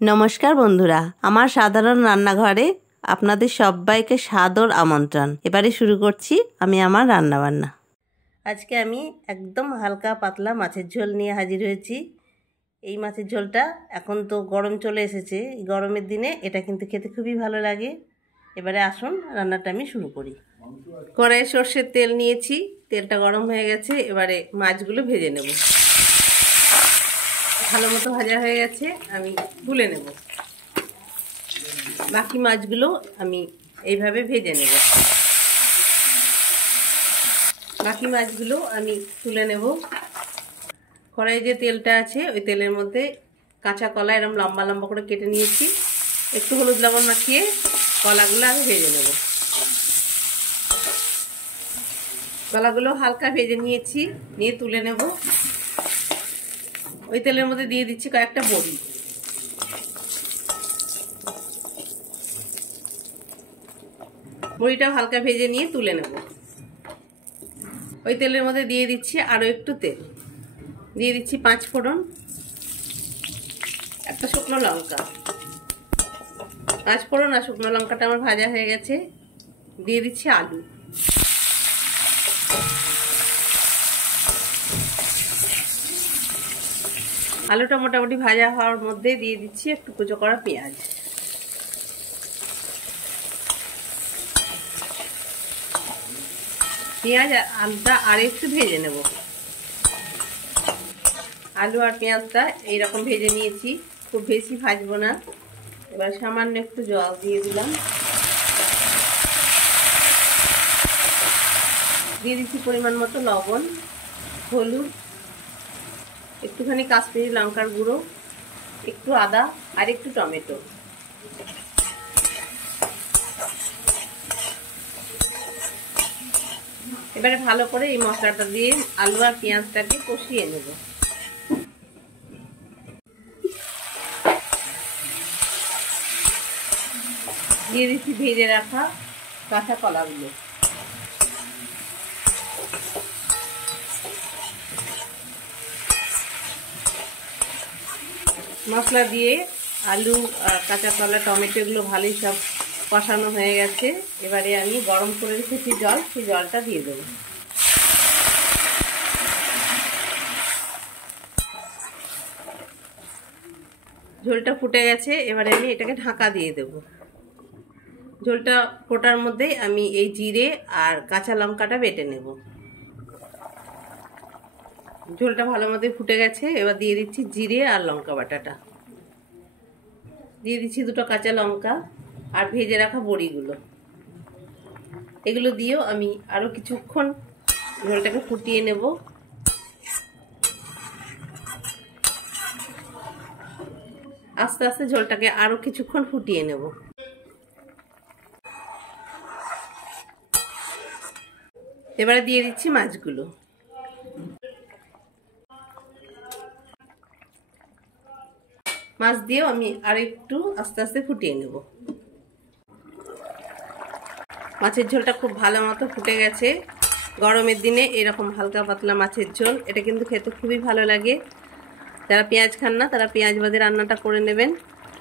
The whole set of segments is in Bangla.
নমস্কার বন্ধুরা, আমার সাধারণ রান্নাঘরে আপনাদের সবাইকে সাদর আমন্ত্রণ। এবারে শুরু করছি আমি আমার রান্নাবান্না। আজকে আমি একদম হালকা পাতলা মাছের ঝোল নিয়ে হাজির হয়েছি। এই মাছের ঝোলটা এখন তো গরম চলে এসেছে, এই গরমের দিনে এটা কিন্তু খেতে খুবই ভালো লাগে। এবারে আসুন রান্নাটা আমি শুরু করি। কড়াইয়ে সর্ষের তেল নিয়েছি, তেলটা গরম হয়ে গেছে। এবারে মাছগুলো ভেজে নেব। ভালো মতো ভাজা হয়ে গেছে, আমি তুলে নেব। বাকি মাছগুলো আমি এইভাবে ভেজে নেব। বাকি মাছগুলো আমি তুলে নেব। কড়াইয়ে যে তেলটা আছে ওই তেলের মধ্যে কাঁচা কলা এরকম লম্বা লম্বা করে কেটে নিয়েছি। একটু হলুদ লবণ মাখিয়ে কলাগুলো আমি ভেজে নেব। কলাগুলো হালকা ভেজে নিয়েছি, নিয়ে তুলে নেব। ওই তেলের মধ্যে দিয়ে দিচ্ছি কয়েকটা বড়ি। বড়িটা হালকা ভেজে নিয়ে তুলে নেব। ওই তেলের মধ্যে দিয়ে দিচ্ছি আরও একটু তেল, দিয়ে দিচ্ছি 5 ফোড়ন, একটা শুকনো লঙ্কা। 5 ফোড়ন আর শুকনো লঙ্কাটা আমার ভাজা হয়ে গেছে, দিয়ে দিচ্ছি আলু। আলুটা মোটামুটি ভাজা হওয়ার মধ্যে দিয়ে দিচ্ছি একটু কুচো করা পেঁয়াজ। পেঁয়াজ আর আলুটা আর একটু ভেজে নেব। আলু আর পেঁয়াজটা এইরকম ভেজে নিয়েছি, খুব বেশি ভাজবো না। এবার সামান্য একটু জল দিয়ে দিলাম, দিয়ে দিচ্ছি পরিমাণ মতো লবণ, হলুদ, একটুখানি কাশ্মীরি লঙ্কার গুঁড়ো, একটু আদা আর একটু টমেটো। এবারে ভালো করে এই মশলাটা দিয়ে আলু আর পেঁয়াজটাকে কষিয়ে নেব। দিয়ে দিচ্ছি ভেজে রাখা কাঁচা কলাগুলো। মশলা দিয়ে আলু আর কাঁচা কলা টমেটো এগুলো ভালোই সব কষানো হয়ে গেছে। এবারে আমি গরম করে রেখেছি জল, সেই জলটা দিয়ে দেবো। ঝোলটা ফুটে গেছে, এবারে আমি এটাকে ঢাকা দিয়ে দেব। ঝোলটা ফোটার মধ্যেই আমি এই জিরে আর কাঁচা লঙ্কাটা বেটে নেব। ঝোলটা ভালো মতো ফুটে গেছে, এবার দিয়ে দিচ্ছি জিরে আর লঙ্কা বাটাটা, দিয়ে দিচ্ছি 2টো কাঁচা লঙ্কা আর ভেজে রাখা বড়িগুলো। এগুলো দিয়েও আমি আরও কিছুক্ষণ ঝোলটাকে ফুটিয়ে নেব। আস্তে আস্তে ঝোলটাকে আরও কিছুক্ষণ ফুটিয়ে নেব। এবারে দিয়ে দিচ্ছি মাছগুলো। মাছ দিয়েও আমি আর একটু আস্তে আস্তে ফুটিয়ে নেব। মাছের ঝোলটা খুব ভালো মতো ফুটে গেছে। গরমের দিনে এরকম হালকা পাতলা মাছের ঝোল, এটা কিন্তু খেতে খুবই ভালো লাগে। যারা পেঁয়াজ খান না তারা পেঁয়াজ বাদে রান্নাটা করে নেবেন।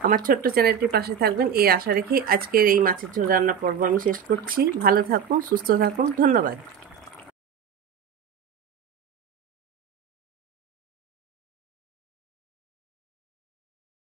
আমার ছোট্ট চ্যানেলটির পাশে থাকবেন এই আশা রেখে আজকের এই মাছের ঝোল রান্না পর্ব আমি শেষ করছি। ভালো থাকুন, সুস্থ থাকুন, ধন্যবাদ।